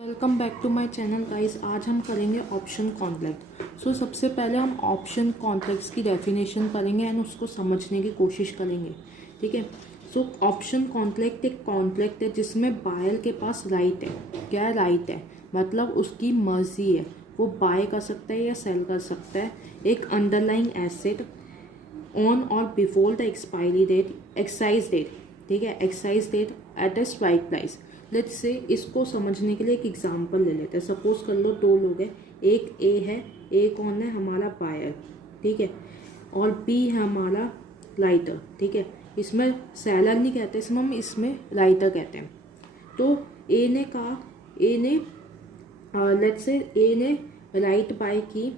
Welcome back to my channel guys. आज हम करेंगे ऑप्शन कॉन्प्लेक्स। सबसे पहले हम ऑप्शन कॉन्प्लेक्स की डेफिनेशन करेंगे एंड उसको समझने की कोशिश करेंगे। ठीक है। ऑप्शन कॉन्प्लेक्स एक कॉन्प्लेक्स है जिसमें बायर के पास राइट है। क्या है? राइट है, मतलब उसकी मर्जी है, वो बाय कर सकता है या सेल कर सकता है एक underlying asset on or before the expiry date, exercise date. ठीक है, exercise date at a strike price. Let's say इसको समझने के लिए एक एग्जांपल ले लेते हैं। सपोज कर लो दो लोग हैं, एक ए है, ए कौन है? हमारा बायर, ठीक है, और बी है हमारा राइटर। ठीक है, इसमें सेलर नहीं कहते, इसमें राइटर कहते हैं। तो ए ने कहा, ए ने लेट्स से ए ने राइट बाय की,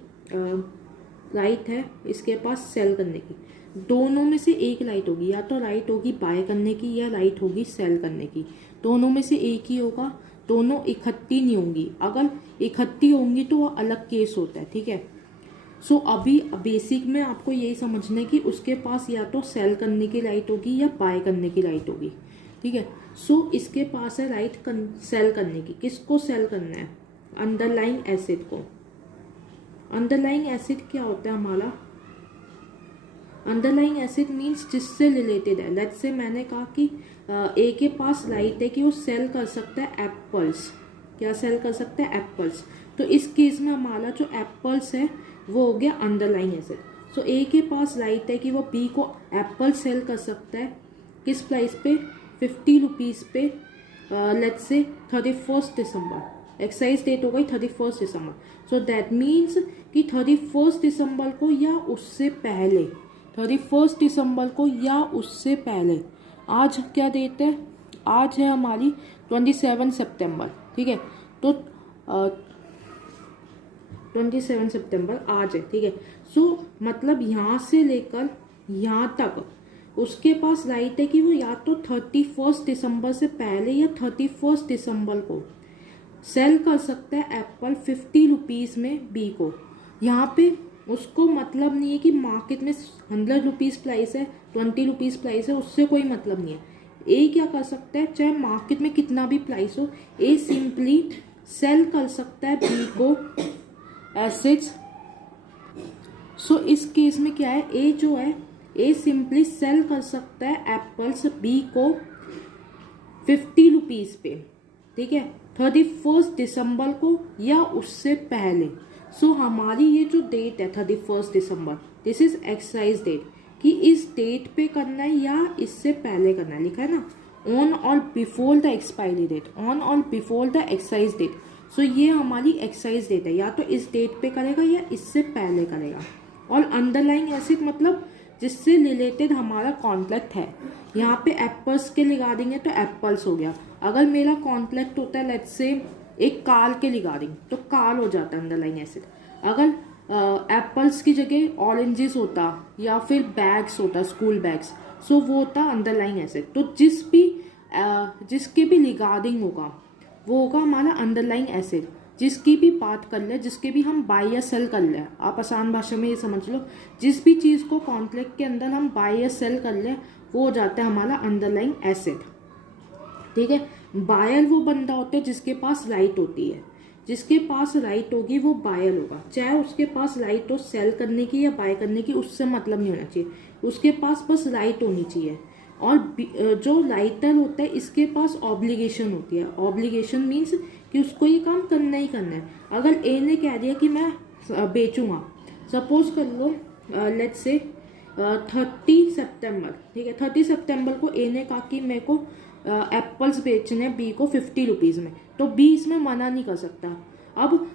राइट है इसके पास सेल करने की। दोनों में से एक राइट होगी, या तो राइट होगी बाय करने की या राइट होगी सेल करने की। दोनों में से एक ही होगा, दोनों इकट्ठी नहीं होंगी। अगर इकट्ठी होंगी तो वो अलग केस होता है। ठीक है। अभी बेसिक में आपको यही समझना है कि उसके पास या तो सेल करने की राइट होगी या बाय करने की राइट होगी। ठीक है। इसके पास है राइट सेल करने की। किसको सेल करना है? अंडरलाइंग एसेट को। अंडरलाइंग एसेट क्या होता है हमारा? अंडरलाइंग एसेट मीन्स जिससे रिलेटेड है। लेट्स से मैंने कहा कि ए के पास राइट है कि वो सेल कर सकता है एप्पल्स। क्या सेल कर सकता है? एप्पल्स। तो इस केस में हमारा जो एप्पल्स है वो हो गया अंडरलाइंग एसेट। ए के पास राइट है कि वो बी को एप्पल सेल कर सकता है। किस प्राइस पे? 50 रुपीज़ पे। Let's say 31 December. Excise date हो गई 31 दिसंबर। दैट मीन्स कि 31 दिसंबर को या उससे पहले, 31 दिसंबर को या उससे पहले। आज क्या डेट है? आज है हमारी 27 सितंबर। ठीक है। 27 सितंबर आज है। ठीक है। मतलब यहाँ से लेकर यहाँ तक उसके पास राइट है कि वो या तो 31 दिसंबर से पहले या 31 दिसंबर को सेल कर सकता है एप्पल 50 रुपीज़ में बी को। यहाँ पे उसको मतलब नहीं है कि मार्केट में 100 रुपीज़ प्राइस है, 20 रुपीज़ प्राइस है, उससे कोई मतलब नहीं है। ए क्या कर सकता है? चाहे मार्केट में कितना भी प्राइस हो, ए सिंपली सेल कर सकता है बी को एसेट्स। इस केस में क्या है? ए जो है, ए सिंपली सेल कर सकता है एप्पल्स बी को 50 रुपीज़ पे। ठीक है, 31 दिसंबर को या उससे पहले। हमारी ये जो डेट है 31 दिसंबर, दिस इज एक्साइज डेट, कि इस डेट पे करना है या इससे पहले करना है। लिखा है ना, on or before the expiry date, on or before the exercise date. ये हमारी एक्साइज डेट है, या तो इस डेट पे करेगा या इससे पहले करेगा। और अंडरलाइंग एसेट मतलब जिससे रिलेटेड हमारा कॉन्ट्रैक्ट है। यहाँ पे एप्पल्स के रिगार्डिंग है तो एप्पल्स हो गया। अगर मेरा कॉन्ट्रैक्ट होता है लेट्स से एक कार के रिगार्डिंग, तो कार हो जाता है अंडरलाइंग एसेट। अगर एप्पल्स की जगह ऑरेंजेस होता या फिर बैग्स होता, स्कूल बैग्स, वो होता अंडरलाइंग एसेट। तो जिसके भी रिगार्डिंग होगा वो होगा हमारा अंडरलाइंग एसेट। जिसकी भी बात कर ले, जिसके भी हम बाय या सेल कर ले, आप आसान भाषा में ये समझ लो, जिस भी चीज़ को कॉन्ट्रैक्ट के अंदर हम बाय या सेल कर ले वो हो जाता है हमारा अंडरलाइंग एसेट। ठीक है। बायर वो बंदा होता है जिसके पास राइट होती है। जिसके पास राइट होगी वो बायर होगा, चाहे उसके पास राइट हो सेल करने की या बाय करने की, उससे मतलब नहीं होना चाहिए। उसके पास बस राइट होनी चाहिए। और जो राइटर होता है इसके पास ऑब्लिगेशन होती है। ऑब्लिगेशन मीन्स कि उसको ये काम करना ही करना है। अगर ए ने कह दिया कि मैं बेचूंगा, सपोज कर लो लेट्स से 30 सितंबर। ठीक है, 30 सितंबर को ए ने कहा कि मेरे को एप्पल्स बेचने बी को 50 रुपीज़ में, तो बी इसमें मना नहीं कर सकता। अब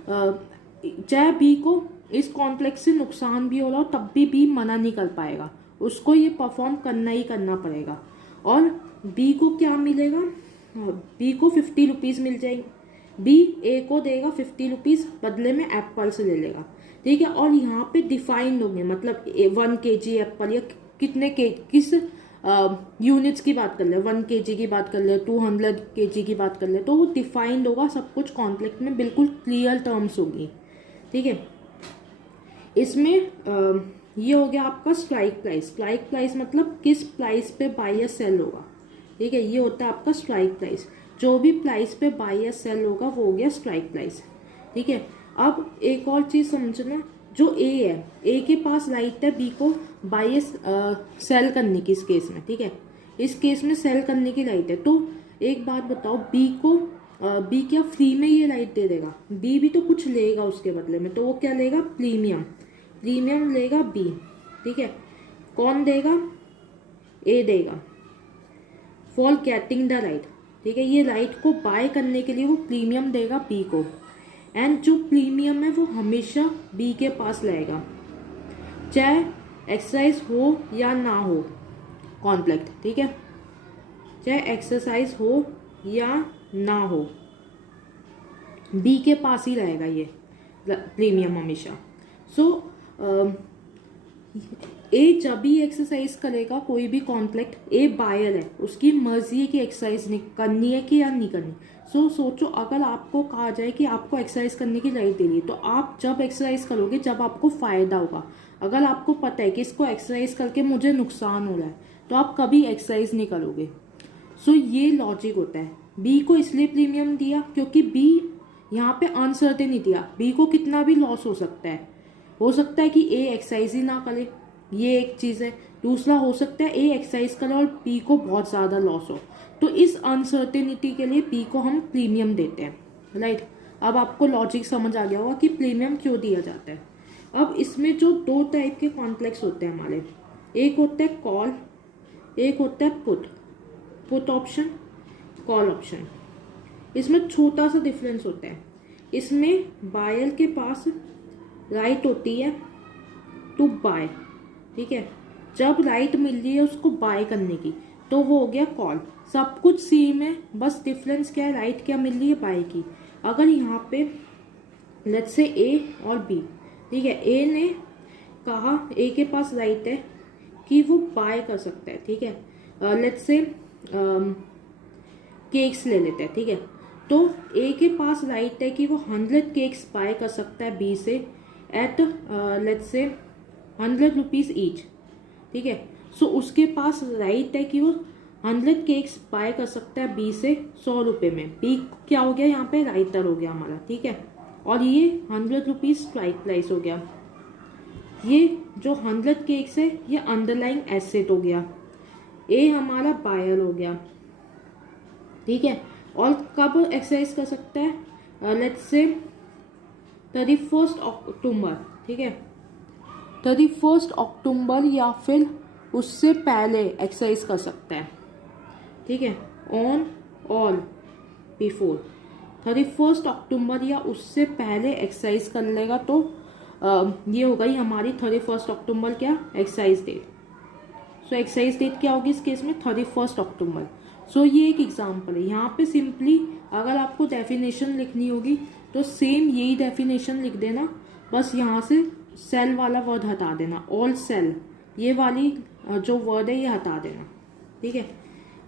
चाहे बी को इस कॉन्ट्रैक्ट से नुकसान भी हो रहा हो तब भी बी मना नहीं कर पाएगा, उसको ये परफॉर्म करना ही करना पड़ेगा। और बी को क्या मिलेगा? बी को 50 रुपीज़ मिल जाएंगे। बी ए को देगा 50 रुपीज़, बदले में एप्पल से ले लेगा। ठीक है। और यहाँ पे डिफाइंड होंगे, मतलब 1 kg एप्पल या कितने किस यूनिट्स की बात कर ले, 1 kg की बात कर ले, 200 kg की बात कर ले, तो वो डिफाइंड होगा। सब कुछ कॉन्ट्रैक्ट में बिल्कुल क्लियर टर्म्स होगी। ठीक है। इसमें ये हो गया आपका स्ट्राइक प्राइस। स्ट्राइक प्राइस मतलब किस प्राइस पे बाय या सेल होगा। ठीक है, ये होता है आपका स्ट्राइक प्राइस। जो भी प्राइस पे बाई या सेल होगा वो हो गया स्ट्राइक प्राइस। ठीक है, अब एक और चीज समझना, जो ए है, ए के पास राइट है बी को बाई या सेल करने की इस केस में। ठीक है, इस केस में सेल करने की राइट है। तो एक बात बताओ, बी को बी क्या फ्री में ये राइट दे देगा? बी भी तो कुछ लेगा उसके बदले में, तो वो क्या लेगा? प्रीमियम। प्रीमियम लेगा बी। ठीक है, कौन देगा? ए देगा, फॉर गेटिंग द राइट। ठीक है, ये राइट को बाय करने के लिए वो प्रीमियम देगा बी को, एंड जो प्रीमियम है वो हमेशा बी के पास रहेगा, चाहे एक्सरसाइज हो या ना हो कॉन्ट्रैक्ट। ठीक है, चाहे एक्सरसाइज हो या ना हो, बी के पास ही रहेगा ये प्रीमियम हमेशा। सो ए जब भी एक्सरसाइज करेगा कोई भी कॉन्ट्रैक्ट, ए बायर है, उसकी मर्जी है कि एक्सरसाइज करनी है कि या नहीं करनी। सो सोचो, अगर आपको कहा जाए कि आपको एक्सरसाइज करने की राइट देनी है, तो आप जब एक्सरसाइज करोगे जब आपको फायदा होगा। अगर आपको पता है कि इसको एक्सरसाइज करके मुझे नुकसान हो रहा है, तो आप कभी एक्सरसाइज नहीं करोगे। सो ये लॉजिक होता है। बी को इसलिए प्रीमियम दिया क्योंकि बी यहाँ पे अनसर्टेनिटी दिया, बी को कितना भी लॉस हो सकता है। हो सकता है कि ए एक्सरसाइज ही ना करे, ये एक चीज़ है। दूसरा, हो सकता है ए एक्सरसाइज करे और बी को बहुत ज़्यादा लॉस हो। तो इस अनसर्टेनिटी के लिए बी को हम प्रीमियम देते हैं। राइट, अब आपको लॉजिक समझ आ गया होगा कि प्रीमियम क्यों दिया जाता है। अब इसमें जो दो टाइप के कॉन्ट्रैक्ट्स होते हैं हमारे, एक होता है कॉल, एक होता है put. Put option, call option. इसमें छोटा सा डिफरेंस होता है। इसमें बायर के पास राइट होती है टू बाय। ठीक है, जब राइट मिल रही है उसको बाय करने की, तो वो हो गया कॉल। सब कुछ सेम है, बस डिफरेंस क्या है, राइट क्या मिल रही है, बाय की। अगर यहाँ पे लेट्स से ए और बी, ठीक है, ए ने कहा, ए के पास राइट है कि वो बाय कर सकता है। ठीक है, लेट्स से केक्स ले लेते हैं। ठीक है, तो ए के पास राइट है कि वो 100 केक्स बाय कर सकता है बी से eight let's say 100 rupees each. ठीक है, सो उसके पास राइट है कि वो 100 केक्स बाय कर सकता है बी से 100 रुपये में। बी क्या हो गया यहाँ पे? राइटर हो गया हमारा। ठीक है, और ये 100 रुपीज स्ट्राइक प्राइस हो गया। ये जो 100 केक्स है ये अंडरलाइंग एसेट हो गया। ए हमारा बायर हो गया। ठीक है, और कब एक्सरसाइज कर सकता है? लेट्स से 31 अक्टूबर। ठीक है, 31 अक्टूबर या फिर उससे पहले एक्सरसाइज कर सकता है। ठीक है, ऑन और बिफोर 31 अक्टूबर या उससे पहले एक्सरसाइज कर लेगा, तो ये हो गई हमारी 31 अक्टूबर क्या? Exercise date. So exercise date क्या होगी इस केस में? 31 अक्टूबर। सो ये एक एग्जाम्पल है। यहाँ पे सिंपली अगर आपको डेफिनेशन लिखनी होगी तो सेम यही डेफिनेशन लिख देना, बस यहाँ से सेल वाला वर्ड हटा देना, ऑल सेल, ये वाली जो वर्ड है ये हटा देना। ठीक है,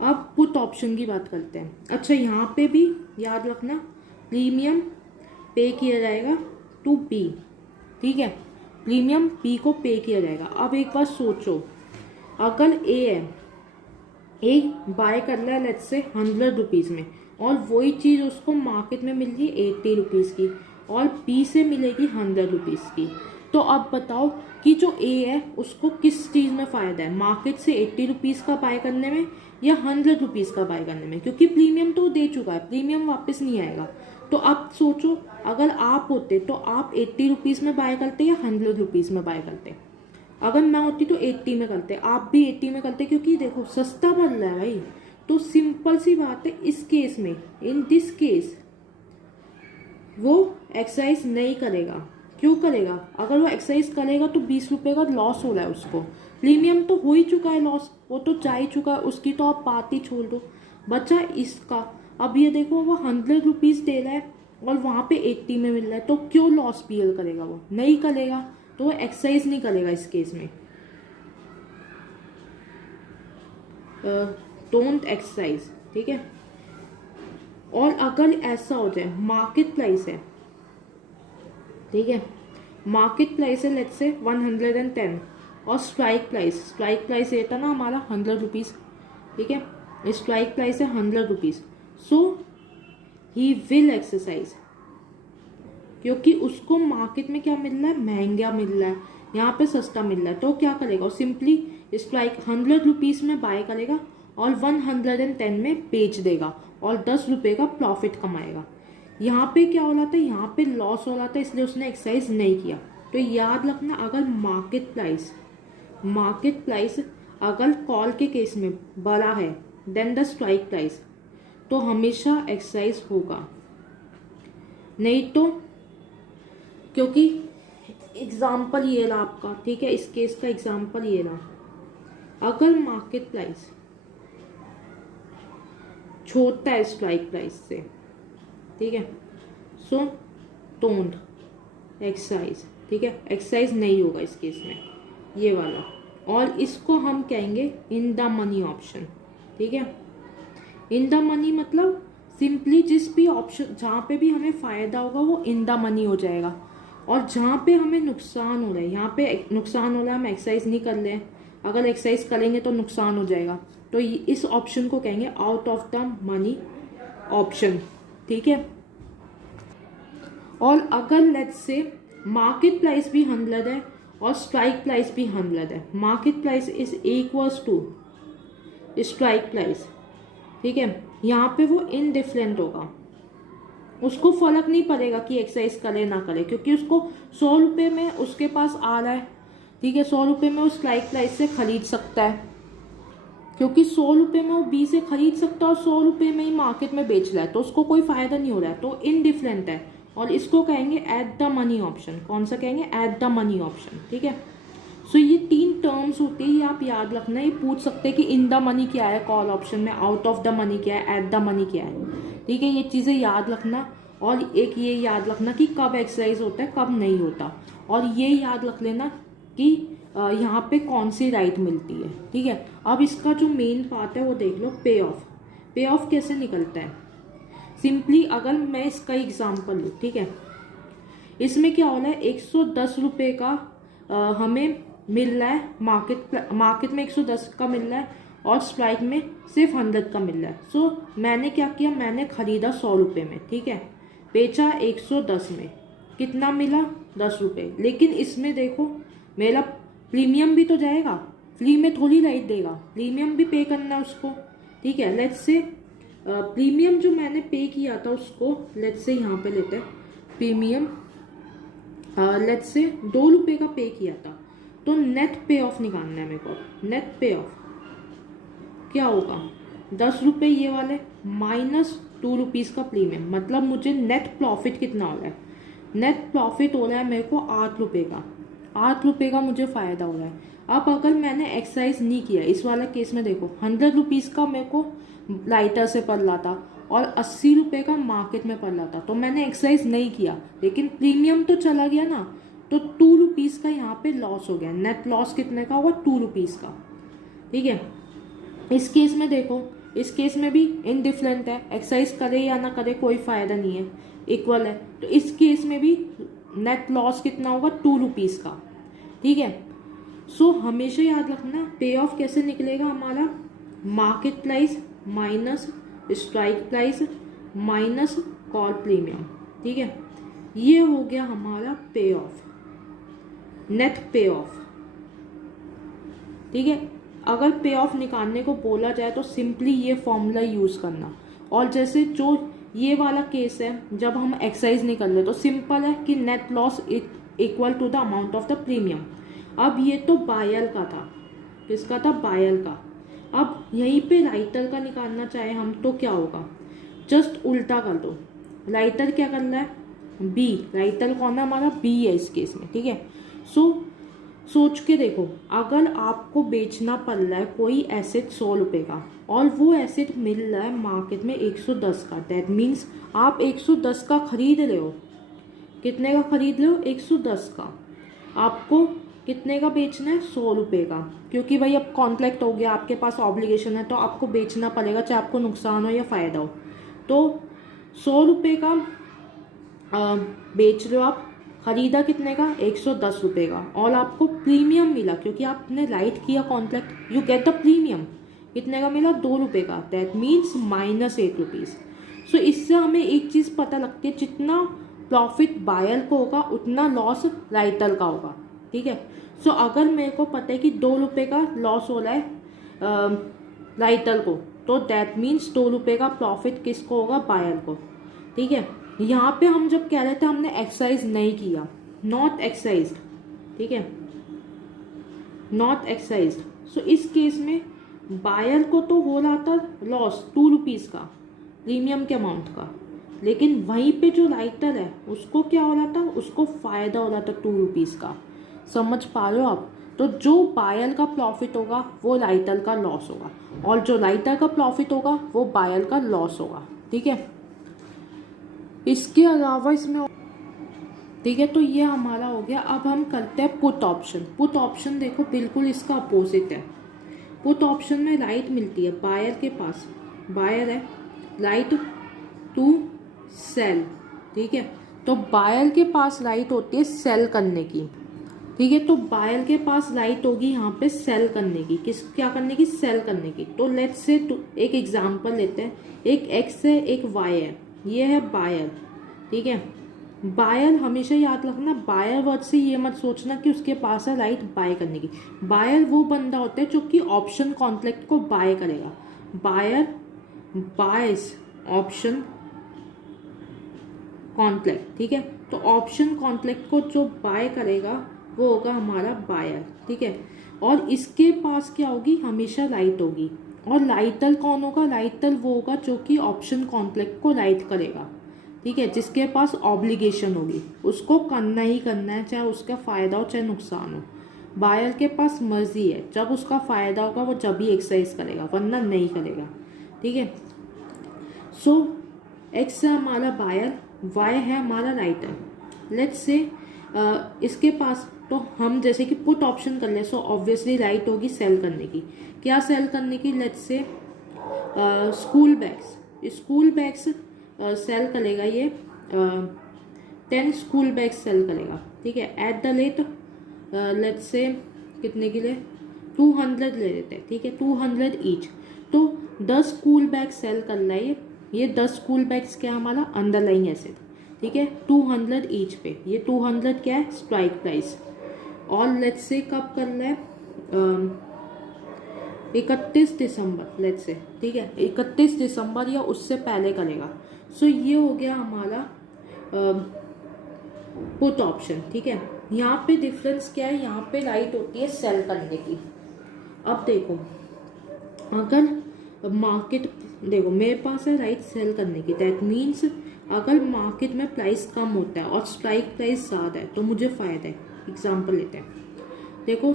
अब पुट ऑप्शन की बात करते हैं। अच्छा, यहाँ पे भी याद रखना, प्रीमियम पे किया जाएगा टू बी। ठीक है, प्रीमियम बी को पे किया जाएगा। अब एक बार सोचो, अगर ए है, ए बाय कर रहा है लेट्स से 100 रुपीज़ में, और वही चीज़ उसको मार्केट में मिल रही है 80 रुपीज़ की, और बी से मिलेगी 100 रुपीज़ की। तो अब बताओ कि जो ए है उसको किस चीज़ में फ़ायदा है, मार्केट से 80 रुपीज़ का बाय करने में या 100 रुपीज़ का बाय करने में? क्योंकि प्रीमियम तो दे चुका है, प्रीमियम वापस नहीं आएगा। तो अब सोचो, अगर आप होते तो आप 80 रुपीज़ में बाय करते या 100 रुपीज़ में बाय करते? अगर मैं होती तो 80 में करते, आप भी 80 में करते, क्योंकि देखो सस्ता पड़ रहा है भाई। तो सिंपल सी बात है, इस केस में, इन दिस केस, वो एक्सरसाइज नहीं करेगा। क्यों करेगा? अगर वो एक्सरसाइज करेगा तो 20 रुपये का लॉस हो रहा है उसको। प्रीमियम तो हो ही चुका है लॉस, वो तो जा ही चुका है, उसकी तो आप बात ही छोड़ दो। बचा इसका। अब ये देखो, वो 100 रुपीज़ दे रहा है और वहाँ पे 80 में मिल रहा है, तो क्यों लॉस पीएल करेगा? वो नहीं करेगा, तो वो एक्सरसाइज नहीं करेगा इस केस में। Don't exercise. ठीक है, और अगर ऐसा हो जाए, मार्केट प्राइस है, ठीक है, मार्केट प्राइस है लेट्स से 110 और स्ट्राइक प्राइस ये था ना हमारा 100 रुपीज़। ठीक है, स्ट्राइक प्राइस है 100 rupees. So he will exercise, क्योंकि उसको मार्केट में क्या मिल रहा है, महंगा मिल रहा है, यहाँ पे सस्ता मिल रहा है, तो क्या करेगा, सिंपली स्ट्राइक 100 रुपीज़ में बाय करेगा और 110 में बेच देगा और 10 रुपये का प्रॉफिट कमाएगा। यहाँ पे क्या हो रहा था, यहाँ पे लॉस हो रहा था, इसलिए उसने एक्सरसाइज नहीं किया। तो याद रखना, अगर मार्केट प्राइस अगर कॉल के केस में बड़ा है देन द स्ट्राइक प्राइस, तो हमेशा एक्सरसाइज होगा। नहीं तो, क्योंकि एग्जाम्पल ये रहा आपका, ठीक है, इस केस का एग्जाम्पल ये रहा, अगर मार्केट प्राइस छोटा है स्ट्राइक प्राइस से, ठीक है, सो डोंट एक्सरसाइज, ठीक है, एक्सरसाइज नहीं होगा इस केस में, ये वाला। और इसको हम कहेंगे इन द मनी ऑप्शन, ठीक है। इन द मनी मतलब सिंपली जिस भी ऑप्शन, जहाँ पे भी हमें फायदा होगा वो इन द मनी हो जाएगा, और जहाँ पे हमें नुकसान हो रहा है, यहाँ पे नुकसान हो रहा है, हम एक्सरसाइज नहीं कर रहे हैं, अगर एक्सरसाइज करेंगे तो नुकसान हो जाएगा, तो इस ऑप्शन को कहेंगे out of the money option, ठीक है। और अगर लेट्स से मार्केट प्राइस भी 100 है और स्ट्राइक प्राइस भी 100 है, market price is equals to strike price, ठीक है, यहाँ पे वो इनडिफरेंट होगा, उसको फर्क नहीं पड़ेगा कि एक्सरसाइज करे ना करे, क्योंकि उसको 100 रुपये में उसके पास आ रहा है, ठीक है, 100 रुपये में वो स्ट्राइक प्राइस से खरीद सकता है, क्योंकि 100 रुपये में वो बी से खरीद सकता है और 100 रुपये में ही मार्केट में बेच रहा है, तो उसको कोई फायदा नहीं हो रहा है, तो इनडिफरेंट है, और इसको कहेंगे एट द मनी ऑप्शन। कौन सा कहेंगे, एट द मनी ऑप्शन, ठीक है। सो ये 3 टर्म्स होती है, ये आप याद रखना, ये पूछ सकते हैं कि इन द मनी क्या है कॉल ऑप्शन में, आउट ऑफ द मनी क्या है, एट द मनी क्या है, ठीक है, ये चीज़ें याद रखना। और एक ये याद रखना कि कब एक्सरसाइज होता है कब नहीं होता, और ये याद रख लेना कि यहाँ पे कौन सी राइट मिलती है, ठीक है। अब इसका जो मेन पार्ट है वो देख लो, पे ऑफ। पे ऑफ कैसे निकलता है, सिंपली अगर मैं इसका एग्जांपल लूँ, ठीक है, इसमें क्या हो रहा है, 110 रुपये का हमें मिल रहा है, मार्केट में 110 का मिल रहा है और स्ट्राइक में सिर्फ 100 का मिल रहा है। सो मैंने क्या किया, मैंने खरीदा 100 रुपये में, ठीक है, बेचा 110 में, कितना मिला, 10 रुपये। लेकिन इसमें देखो मेरा प्रीमियम भी तो जाएगा, फ्री में थोड़ी राइट देगा, प्रीमियम भी पे करना है उसको, ठीक है। लेट्स से प्रीमियम जो मैंने पे किया था उसको लेट्स से यहाँ पे लेते हैं, प्रीमियम लेट्स से 2 रुपये का पे किया था, तो नेट पे ऑफ निकालना है मेरे को। नेट पे ऑफ क्या होगा, 10 रुपये ये वाले माइनस 2 रुपीज़ का प्रीमियम, मतलब मुझे नेट प्रॉफिट कितना हो रहा है, नेट प्रॉफिट हो रहा है मेरे को 8 रुपये का, 8 रुपये का मुझे फ़ायदा हो रहा है। अब अगर मैंने एक्सरसाइज नहीं किया, इस वाला केस में देखो 100 रुपीज़ का मेरे को लाइटर से पड़ रहा था और 80 रुपये का मार्केट में पड़ रहा था, तो मैंने एक्सरसाइज नहीं किया, लेकिन प्रीमियम तो चला गया ना, तो 2 रुपीज़ का यहाँ पे लॉस हो गया। नेट लॉस कितने का हुआ, 2 रुपीज़ का, ठीक है। इस केस में देखो, इस केस में भी इनडिफरेंट है, एक्सरसाइज करे या ना करे कोई फ़ायदा नहीं है, इक्वल है, तो इस केस में भी नेट लॉस कितना होगा, 2 रुपीज़ का, ठीक है। सो हमेशा याद रखना, पे ऑफ कैसे निकलेगा हमारा, market price minus strike price minus call premium, ठीक है, ये हो गया हमारा पे ऑफ, नेट पे ऑफ, ठीक है। अगर पे ऑफ निकालने को बोला जाए तो सिंपली ये फॉर्मूला यूज़ करना, और जैसे जो ये वाला केस है जब हम एक्सरसाइज नहीं कर रहे तो सिंपल है कि net loss equal to the amount of the premium. अब ये तो बायर का था, किसका था, बायर का। अब यहीं पे राइटर का निकालना चाहे हम तो क्या होगा, जस्ट उल्टा कर दो, राइटर क्या करना है, बी, राइटर कौन है हमारा, बी है इस केस में, ठीक है। सोच के देखो, अगर आपको बेचना पड़ रहा है कोई एसेट 100 रुपये का और वो एसेट मिल रहा है मार्केट में 110 का, दैट मीन्स आप 110 का खरीद रहे हो, कितने का खरीद रहे हो, 110 का, आपको कितने का बेचना है, 100 रुपये का, क्योंकि भाई अब कॉन्ट्रैक्ट हो गया, आपके पास ऑब्लिगेशन है, तो आपको बेचना पड़ेगा चाहे आपको नुकसान हो या फ़ायदा हो। तो 100 रुपये का बेच रहे हो आप, खरीदा कितने का, 110 रुपये का, और आपको प्रीमियम मिला क्योंकि आपने राइट किया contract, you get the premium, कितने का मिला, 2 रुपये का, दैट मीन्स -8 रुपीज़। सो इससे हमें एक चीज़ पता लगती है, जितना प्रॉफिट बायर को होगा उतना लॉस राइटर का होगा, ठीक है। सो अगर मेरे को पता है कि 2 रुपये का लॉस हो रहा है राइटर को, तो दैट मीन्स 2 रुपये का प्रॉफिट किसको होगा, बायर को, ठीक है। यहाँ पे हम जब कह रहे थे हमने एक्सरसाइज नहीं किया, नॉट एक्सरसाइज, ठीक है, नॉट एक्सरसाइज। सो इस केस में बायर को तो हो रहा था लॉस 2 रुपीज़ का प्रीमियम के अमाउंट का, लेकिन वहीं पे जो राइटर है उसको क्या हो रहा था, उसको फ़ायदा हो रहा था 2 रुपीज़ का। समझ पा रहे हो आप? तो जो बायर का प्रॉफिट होगा वो राइटर का लॉस होगा, और जो राइटर का प्रॉफिट होगा वो बायर का लॉस होगा, ठीक है। इसके अलावा इसमें, ठीक है, तो ये हमारा हो गया। अब हम करते हैं पुट ऑप्शन। पुट ऑप्शन देखो बिल्कुल इसका अपोजिट है। पुट ऑप्शन में राइट मिलती है बायर के पास, बायर है, राइट टू सेल, ठीक है। तो बायर के पास राइट होती है सेल करने की, ठीक है। तो बायर के पास राइट होगी यहाँ पे सेल करने की, किस क्या करने की, सेल करने की। तो लेट्स से एक एग्जांपल लेते हैं, एक एक्स है एक वाई है, ये है बायर, ठीक है। बायर हमेशा याद रखना, बायर वर्ड से ये मत सोचना कि उसके पास है राइट बाय करने की। बायर वो बंदा होता है जो कि ऑप्शन कॉन्ट्रैक्ट को बाय करेगा। बायर बायस ऑप्शन कॉन्ट्रैक्ट, ठीक है। तो ऑप्शन कॉन्ट्रैक्ट को जो बाय करेगा वो होगा हमारा बायर, ठीक है। और इसके पास क्या होगी, हमेशा राइट होगी। और राइटर कौन होगा, राइटर वो होगा जो कि ऑप्शन कॉन्ट्रैक्ट को राइट करेगा, ठीक है, जिसके पास ऑब्लिगेशन होगी, उसको करना ही करना है, चाहे उसका फ़ायदा हो चाहे नुकसान हो। बायर के पास मर्जी है, जब उसका फ़ायदा होगा वो जब ही एक्सरसाइज करेगा, वरना नहीं करेगा, ठीक है। सो एक्स है हमारा बायर, वाई है हमारा राइटर। लेट्स से इसके पास, तो हम जैसे कि पुट ऑप्शन कर ले, सो ऑब्वियसली राइट होगी सेल करने की। क्या सेल करने की, let's say school bags cell करेगा, ये 10 स्कूल बैग सेल करेगा, ठीक है। At the rate let's say कितने के लिए, 200 ले लेते हैं, ठीक है, 200 ईच। तो 10 स्कूल बैग सेल कर रहा है ये 10 स्कूल बैग्स क्या हमारा अंडरलाइंग एसेट, ठीक है, 200 ईच पे। ये 200 क्या है, स्ट्राइक प्राइस। और लेट्स से कब कर रहा है, 31 दिसंबर लेट्स से, ठीक है, 31 दिसंबर या उससे पहले करेगा। सो ये हो गया हमारा पुट ऑप्शन, ठीक है। यहाँ पे डिफरेंस क्या है, यहाँ पे राइट होती है सेल करने की। अब देखो, अगर मार्केट, देखो मेरे पास है राइट सेल करने की, दैट मीन्स अगर मार्केट में प्राइस कम होता है और स्ट्राइक प्राइस ज़्यादा है तो मुझे फ़ायदा है। एग्जांपल लेते हैं, देखो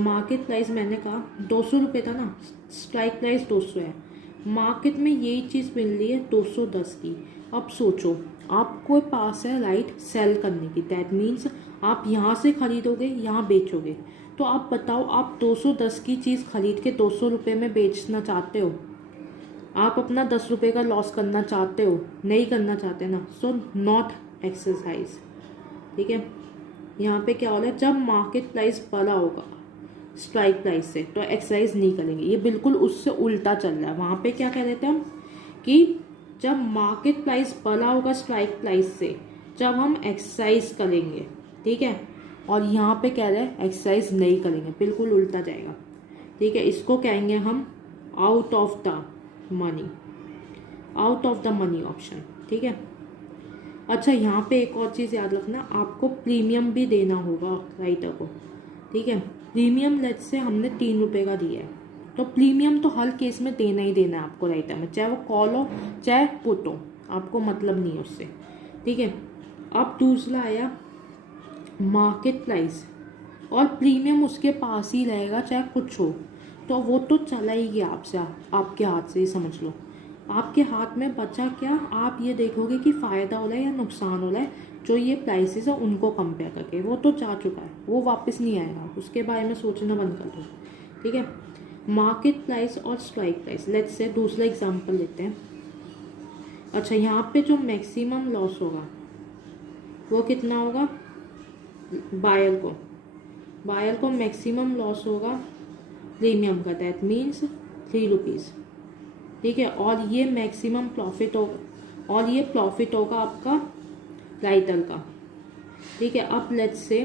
मार्केट प्राइस मैंने कहा 200 रुपये था ना, स्ट्राइक प्राइस 200 है, मार्केट में यही चीज़ मिल रही है 210 की। अब सोचो आपको पास है राइट सेल करने की, दैट मीन्स आप यहाँ से खरीदोगे यहाँ बेचोगे। तो आप बताओ, आप 210 की चीज़ खरीद के 200 रुपये में बेचना चाहते हो, आप अपना 10 रुपये का लॉस करना चाहते हो, नहीं करना चाहते ना। सो नॉट एक्सरसाइज, ठीक है। यहाँ पे क्या हो रहा है, जब मार्केट प्राइस बड़ा होगा स्ट्राइक प्राइस से तो एक्सरसाइज नहीं करेंगे, ये बिल्कुल उससे उल्टा चल रहा है। वहाँ पे क्या कह रहे थे हम कि जब मार्केट प्राइस बड़ा होगा स्ट्राइक प्राइस से जब हम एक्सरसाइज करेंगे, ठीक है। और यहाँ पे कह रहे हैं एक्सरसाइज नहीं करेंगे, बिल्कुल उल्टा जाएगा, ठीक है। इसको कहेंगे हम out of the money option, ठीक है। अच्छा, यहाँ पे एक और चीज़ याद रखना, आपको प्रीमियम भी देना होगा राइटर को, ठीक है। प्रीमियम लेट्स से हमने 3 रुपये का दिया है, तो प्रीमियम तो हर केस में देना ही देना है आपको राइटर में, चाहे वो कॉल हो चाहे पुट हो, आपको मतलब नहीं है उससे, ठीक है। अब दूसरा आया मार्केट प्राइस, और प्रीमियम उसके पास ही रहेगा चाहे कुछ हो, तो वो तो चला ही गया आपसे, आपके हाथ से ही समझ लो। आपके हाथ में बचा क्या, आप ये देखोगे कि फ़ायदा हो रहा है या नुकसान हो रहा है, जो ये प्राइसेस है उनको कंपेयर करके। वो तो जा चुका है, वो वापस नहीं आएगा, उसके बारे में सोचना बंद कर दो, ठीक है। मार्केट प्राइस और स्ट्राइक प्राइस, लेट्स से दूसरा एग्जांपल लेते हैं। अच्छा, यहाँ पे जो मैक्सिमम लॉस होगा वो कितना होगा, बायर को मैक्सिमम लॉस होगा प्रीमियम का, दैट मीन्स 3 रुपीज़, ठीक है। और ये मैक्सिमम प्रॉफिट होगा और ये प्रॉफिट होगा आपका राइटर का, ठीक है। अब लेट्स से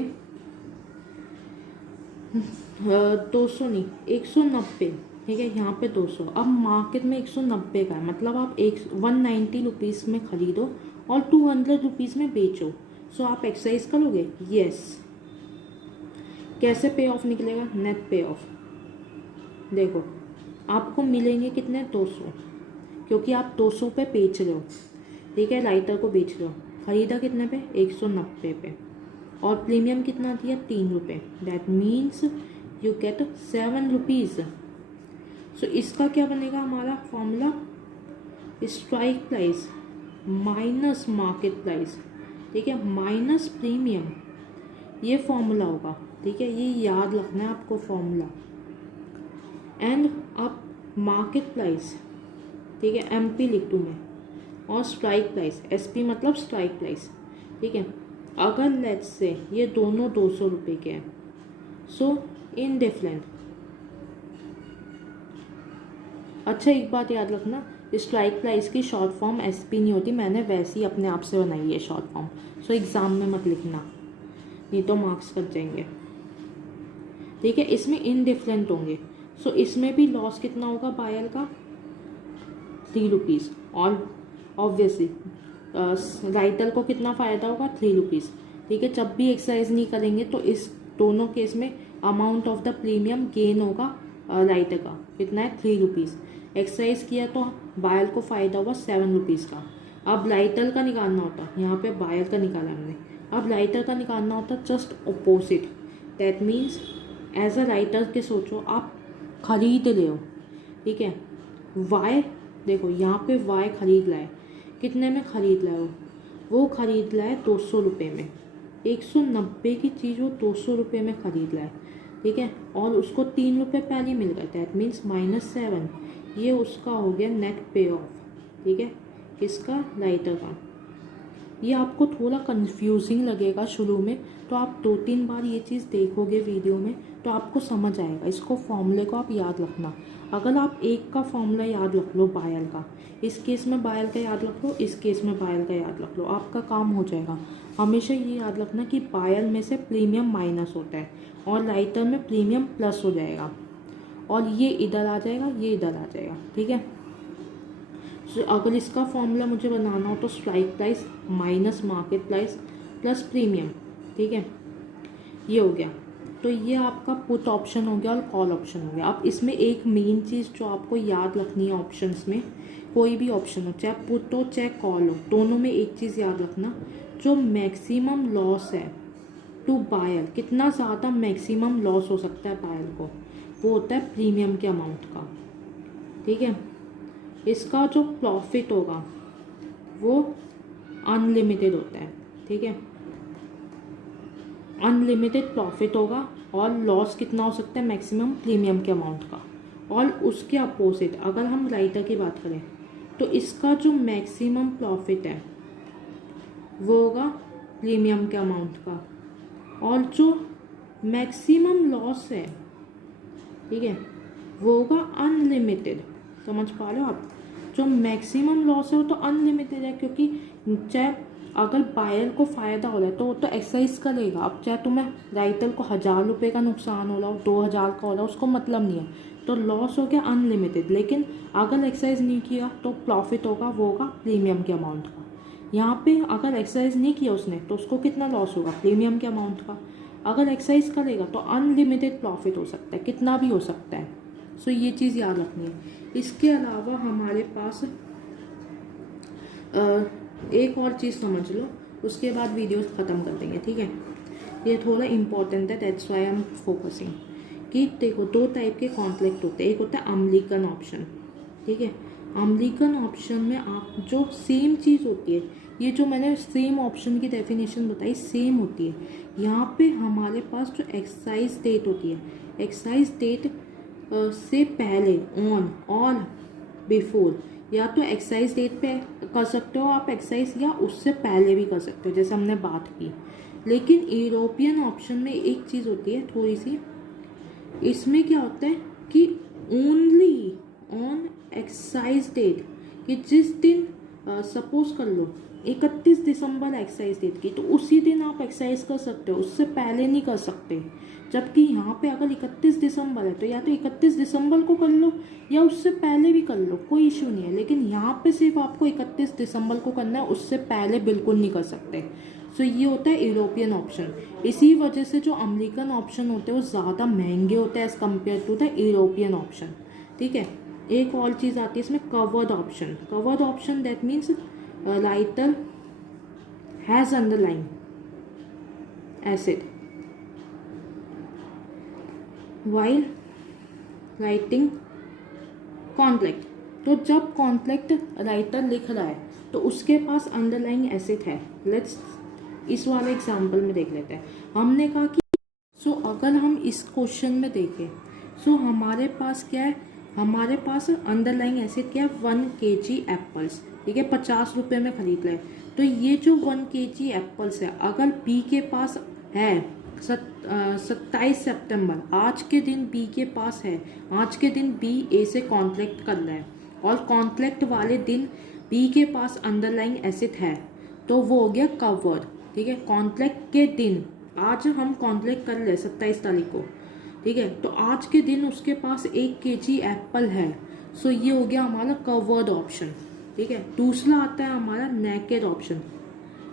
200 नहीं 190, ठीक है, यहाँ पे 200। अब मार्केट में 190 का है, मतलब आप 190 रुपीज़ में खरीदो और 200 रुपीज़ में बेचो। सो आप एक्सरसाइज करोगे? यस। कैसे पे ऑफ निकलेगा? नेट पे ऑफ। देखो आपको मिलेंगे कितने? 200, क्योंकि आप 200 पे बेच रहे हो, ठीक है, राइटर को बेच रहे हो। खरीदा कितने पे? 190 पे। और प्रीमियम कितना दिया? 3 रुपये। That means you get 7 rupees. So इसका क्या बनेगा हमारा formula? Strike price minus market price, ठीक है, माइनस प्रीमियम, ये फॉर्मूला होगा, ठीक है। ये याद रखना है आपको फॉर्मूला। एंड अब मार्केट प्राइस, ठीक है, एमपी लिख दूँ मैं, और स्ट्राइक प्राइस एसपी मतलब स्ट्राइक प्राइस, ठीक है। अगर लेट्स से ये दोनों 200 रुपये के हैं, सो इनडिफरेंट। अच्छा एक बात याद रखना, स्ट्राइक प्राइस की शॉर्ट फॉर्म एसपी नहीं होती, मैंने वैसे ही अपने आप से बनाई है शॉर्ट फॉर्म। सो एग्ज़ाम में मत लिखना, नहीं तो मार्क्स कट जाएंगे, ठीक है। इसमें इनडिफरेंट होंगे। सो इसमें भी लॉस कितना होगा बायर का? 3 रुपीज़। और ऑब्वियसली राइटर को कितना फ़ायदा होगा? 3 रुपीज़, ठीक है। जब भी एक्सरसाइज नहीं करेंगे तो इस दोनों केस में amount of the premium gain होगा राइटर का, कितना है? 3 रुपीज़। एक्सरसाइज किया तो बायर को फ़ायदा होगा 7 रुपीज़ का। अब राइटर का निकालना होता, यहाँ पे बायर का निकाला हमने, अब राइटर का निकालना होता just opposite. That means as a writer के सोचो, आप खरीद रहे हो, ठीक है, वाई, देखो यहाँ पे वाई खरीद रहा है, कितने में खरीद रहा है वो खरीद रहा है 200 रुपये में। 190 की चीज़ वो 200 रुपये में खरीद रहा है, ठीक है, और उसको 3 रुपये पहले मिल गए। दैट मीन्स -7, ये उसका हो गया नेट पे ऑफ, ठीक है, किसका? राइटर का। ये आपको थोड़ा कंफ्यूजिंग लगेगा शुरू में, तो आप 2-3 बार ये चीज़ देखोगे वीडियो में तो आपको समझ आएगा। इसको फॉर्मूले को आप याद रखना। अगर आप एक का फॉर्मूला याद रख लो बायर का, इस केस में बायर का याद रख लो, इस केस में बायर का याद रख लो, आपका काम हो जाएगा। हमेशा ये याद रखना कि बायर में से प्रीमियम माइनस होता है और राइटर में प्रीमियम प्लस हो जाएगा, और ये इधर आ जाएगा, ये इधर आ जाएगा, ठीक है। तो अगर इसका फॉर्मूला मुझे बनाना हो तो strike price minus market price plus premium, ठीक है, ये हो गया। तो ये आपका पुट ऑप्शन हो गया और कॉल ऑप्शन हो गया। अब इसमें एक मेन चीज़ जो आपको याद रखनी है ऑप्शंस में, कोई भी ऑप्शन हो, चाहे पुट हो चाहे कॉल हो, दोनों में एक चीज़ याद रखना, जो मैक्सिमम लॉस है टू बायर, कितना ज़्यादा मैक्सिमम लॉस हो सकता है बायर को, वो होता है प्रीमियम के अमाउंट का, ठीक है। इसका जो प्रॉफिट होगा वो अनलिमिटेड होता है, ठीक है, अनलिमिटेड प्रॉफिट होगा, और लॉस कितना हो सकता है? मैक्सिमम प्रीमियम के अमाउंट का। और उसके अपोजिट अगर हम राइटर की बात करें तो इसका जो मैक्सिमम प्रॉफिट है वो होगा प्रीमियम के अमाउंट का, और जो मैक्सिमम लॉस है, ठीक है, वो होगा अनलिमिटेड। समझ पा रहे हो आप? जो मैक्सिमम लॉस है वो तो अनलिमिटेड है, क्योंकि चाहे अगर बायर को फ़ायदा हो रहा है तो वो तो एक्सरसाइज करेगा। अब चाहे तुम्हें राइटर को 1000 रुपये का नुकसान हो रहा हो, 2000 का हो रहा हो, उसको मतलब नहीं है, तो लॉस हो गया अनलिमिटेड। लेकिन अगर एक्सरसाइज नहीं किया तो प्रॉफिट होगा, वो होगा प्रीमियम के अमाउंट का। यहाँ पे अगर एक्सरसाइज नहीं किया उसने तो उसको कितना लॉस होगा? प्रीमियम के अमाउंट का। अगर एक्सरसाइज करेगा तो अनलिमिटेड प्रॉफिट हो सकता है, कितना भी हो सकता है। सो ये चीज़ याद रखनी है। इसके अलावा हमारे पास एक और चीज़ समझ लो, उसके बाद वीडियो ख़त्म कर देंगे, ठीक है। ये थोड़ा इम्पोर्टेंट है, that's why I am focusing. कि देखो 2 टाइप के कॉन्फ्लिक्ट होते हैं, एक होता है अमलीकन ऑप्शन, ठीक है। अमलीकन ऑप्शन में आप जो सेम चीज़ होती है, ये जो मैंने सेम ऑप्शन की डेफिनेशन बताई सेम होती है। यहाँ पे हमारे पास जो एक्सरसाइज डेट होती है, एक्सरसाइज डेट से पहले, ऑन और बिफोर, या तो एक्सरसाइज डेट पे कर सकते हो आप एक्सरसाइज, या उससे पहले भी कर सकते हो, जैसे हमने बात की। लेकिन यूरोपियन ऑप्शन में एक चीज़ होती है थोड़ी सी, इसमें क्या होता है कि ओनली ऑन एक्सरसाइज डेट, कि जिस दिन सपोज कर लो 31 दिसंबर एक्सरसाइज डेट की, तो उसी दिन आप एक्सरसाइज कर सकते हो, उससे पहले नहीं कर सकते। जबकि यहाँ पे अगर 31 दिसंबर है तो या तो 31 दिसंबर को कर लो या उससे पहले भी कर लो, कोई इशू नहीं है। लेकिन यहाँ पे सिर्फ आपको 31 दिसंबर को करना है, उससे पहले बिल्कुल नहीं कर सकते। सो ये होता है यूरोपियन ऑप्शन। इसी वजह से जो अमेरिकन ऑप्शन होते हैं वो ज़्यादा महंगे होते हैं as compare to the European option, ठीक है। एक और चीज़ आती है इसमें, covered option. Covered option that means writer has underlying asset while writing contract. तो जब कॉन्ट्रैक्ट राइटर लिख रहा है तो उसके पास अंडरलाइन एसिड है। लेट्स इस वाले एग्जाम्पल में देख लेते हैं। हमने कहा कि अगर हम इस क्वेश्चन में देखें, हमारे पास क्या है, हमारे पास अंडरलाइन एसिड क्या है, 1 kg एप्पल्स, ठीक है, 50 रुपये में खरीद रहे। तो ये जो 1 kg एप्पल्स है, अगर बी के पास है 27 सितंबर, आज के दिन बी के पास है, आज के दिन बी ए से कॉन्ट्रैक्ट कर रहा है और कॉन्ट्रैक्ट वाले दिन बी के पास अंडरलाइन एसिड है, तो वो हो गया कवर्ड, ठीक है। कॉन्ट्रैक्ट के दिन, आज हम कॉन्ट्रैक्ट कर रहे 27 तारीख को, ठीक है, तो आज के दिन उसके पास 1 kg एप्पल है। सो ये हो गया हमारा कवर्ड ऑप्शन, ठीक है। दूसरा आता है हमारा नेकेड ऑप्शन,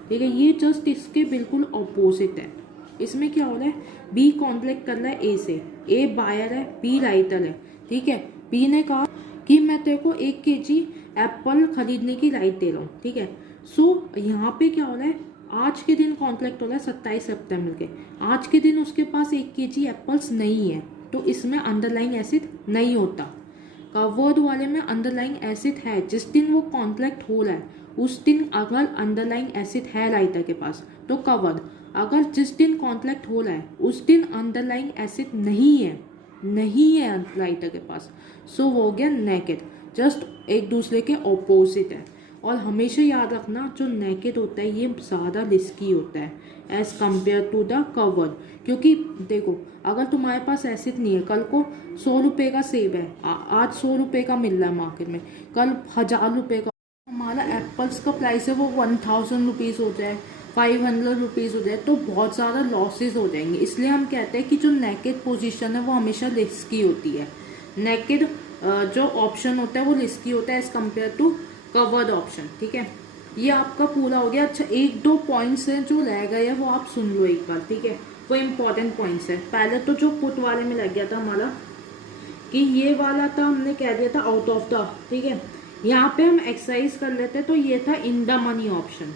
ठीक है। ये जस्ट इसके बिल्कुल ऑपोजिट है। इसमें क्या हो रहा है, बी कॉन्ट्रैक्ट कर रहा है ए से, ए बायर है, बी राइटर है, ठीक है। बी ने कहा कि मैं तेरे को 1 kg एप्पल खरीदने की राइट दे रहा हूँ, ठीक है। सो यहाँ पे क्या हो रहा है, आज के दिन कॉन्ट्रैक्ट हो रहा है 27 सितंबर के, आज के दिन उसके पास 1 kg एप्पल्स नहीं है, तो इसमें अंडरलाइन एसिड नहीं होता। कवर्ड वाले में अंडरलाइन एसिड है, जिस दिन वो कॉन्ट्रैक्ट हो रहा है उस दिन अगर अंडरलाइन एसिड है राइटर के पास तो कवर्ड। अगर जिस दिन कॉन्ट्रैक्ट हो रहा है उस दिन अंडरलाइन एसिड नहीं है राइटर के पास, सो वो हो गया नेकेड। जस्ट एक दूसरे के ऑपोजिट है। और हमेशा याद रखना, जो नेकेड होता है ये ज़्यादा रिस्की होता है as compare to the covered. क्योंकि देखो, अगर तुम्हारे पास एसिड नहीं है, कल को 100 रुपये का सेब है, आज 100 रुपये का मिल रहा है मार्केट में, कल 1000 रुपये का, हमारा एप्पल्स का प्राइस है वो 1000 रुपीज़ हो जाए, 500 रुपीज़ हो जाए, तो बहुत ज़्यादा लॉसेज हो जाएंगे। इसलिए हम कहते हैं कि जो नेकेड पोजीशन है वो हमेशा रिस्की होती है। नेकेड जो ऑप्शन होता है वो रिस्की होता है as compare to covered option, ठीक है। ये आपका पूरा हो गया। अच्छा, 1-2 पॉइंट्स हैं जो रह गए हैं, वो आप सुन लो एक बार, ठीक है। वो इम्पॉर्टेंट पॉइंट्स है। पहले तो जो पुट वाले में लग गया था हमारा, कि ये वाला था, हमने कह दिया था आउट ऑफ द, ठीक है। यहाँ पे हम एक्सरसाइज कर लेते तो ये था इन द मनी ऑप्शन,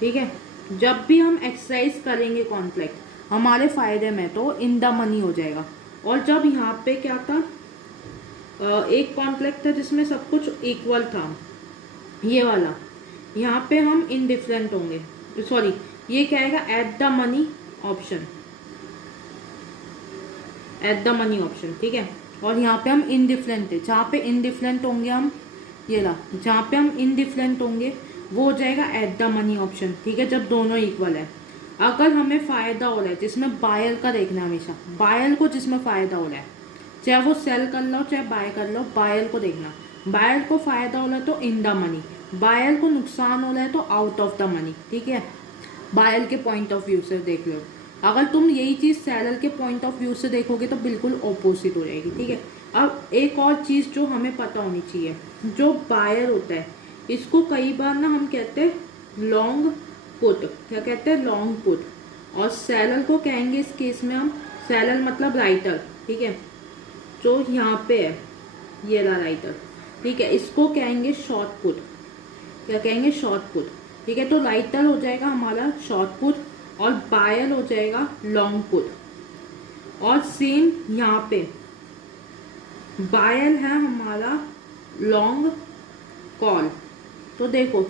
ठीक है। जब भी हम एक्सरसाइज करेंगे कॉन्ट्रैक्ट हमारे फायदे में, तो इन द मनी हो जाएगा। और जब यहाँ पे क्या था, एक कॉन्ट्रैक्ट था जिसमें सब कुछ इक्वल था, ये वाला, यहाँ पे हम इनडिफरेंट होंगे, सॉरी ये क्या आएगा, at the money option, at the money option, ठीक है। और यहाँ पे हम इनडिफरेंट है, जहाँ पे इनडिफरेंट होंगे हम, ये रहा, जहाँ पे हम इनडिफरेंट होंगे वो हो जाएगा एट द मनी ऑप्शन, ठीक है, जब दोनों इक्वल है। अगर हमें फ़ायदा हो रहा है, जिसमें बायर का देखना हमेशा, बायर को जिसमें फ़ायदा हो रहा है, चाहे वो सेल कर लो चाहे बाय कर लो, बायर को देखना। बायर को फ़ायदा हो रहा है तो इन द मनी, बायर को नुकसान हो रहा है तो आउट ऑफ द मनी, ठीक है। बायर के पॉइंट ऑफ व्यू से देख लो। अगर तुम यही चीज़ सेलर के पॉइंट ऑफ व्यू से देखोगे तो बिल्कुल ऑपोजिट हो जाएगी, ठीक है। अब एक और चीज़ जो हमें पता होनी चाहिए, जो बायर होता है इसको कई बार ना हम कहते हैं लॉन्ग पुट, क्या कहते हैं, लॉन्ग पुट। और सेलर को कहेंगे इस केस में हम, सेलर मतलब राइटर, ठीक है, जो यहाँ पे है ये रहा राइटर, ठीक है, इसको कहेंगे शॉर्ट पुट, क्या कहेंगे, शॉर्ट पुट, ठीक है। तो राइटर हो जाएगा हमारा शॉर्ट पुट और बायर हो जाएगा लॉन्ग पुट। और सेम यहाँ पे बायर है हमारा लॉन्ग कॉल। तो देखो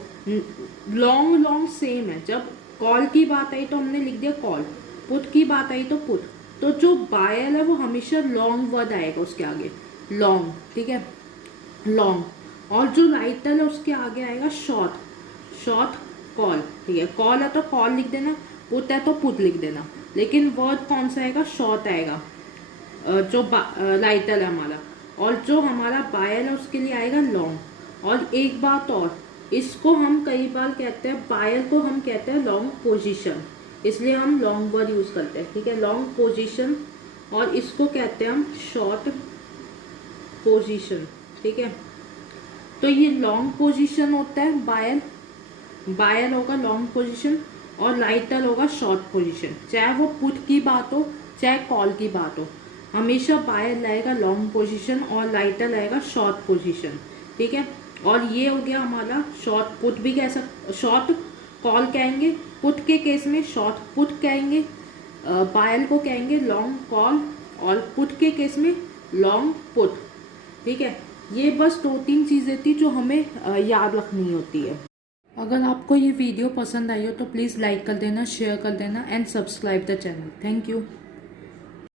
लॉन्ग सेम है, जब कॉल की बात आई तो हमने लिख दिया कॉल, पुट की बात आई तो पुट। तो जो बायर है वो हमेशा लॉन्ग वर्ड आएगा उसके आगे, लॉन्ग, ठीक है, लॉन्ग। और जो राइटर है उसके आगे आएगा शॉर्ट कॉल, ठीक है। कॉल है तो कॉल लिख देना, पुट है तो पुट लिख देना, लेकिन वर्ड कौन सा आएगा, शॉर्ट आएगा, जो राइटर है हमारा। और जो हमारा बायर है उसके लिए आएगा लॉन्ग। और एक बात और, इसको हम कई बार कहते हैं, बायर को हम कहते हैं लॉन्ग पोजीशन, इसलिए हम लॉन्ग वर्ड यूज करते हैं, ठीक है, लॉन्ग पोजीशन। और इसको कहते हैं हम शॉर्ट पोजीशन, ठीक है। तो ये लॉन्ग पोजीशन होता है बायर, बायर होगा लॉन्ग पोजीशन और लाइटर होगा शॉर्ट पोजीशन। चाहे वो पुट की बात हो चाहे कॉल की बात हो, हमेशा बायर लाएगा लॉन्ग पोजीशन और लाइटर लाएगा शॉर्ट पोजीशन, ठीक है। और ये हो गया हमारा शॉर्ट पुट भी कह सकते, शॉर्ट कॉल कहेंगे, पुट के केस में शॉर्ट पुट कहेंगे, बायर को कहेंगे लॉन्ग कॉल, और पुट के केस में लॉन्ग पुट, ठीक है। ये बस 2-3 चीज़ें थी जो हमें याद रखनी होती है। अगर आपको ये वीडियो पसंद आई हो तो प्लीज़ लाइक कर देना, शेयर कर देना and subscribe the channel. Thank you.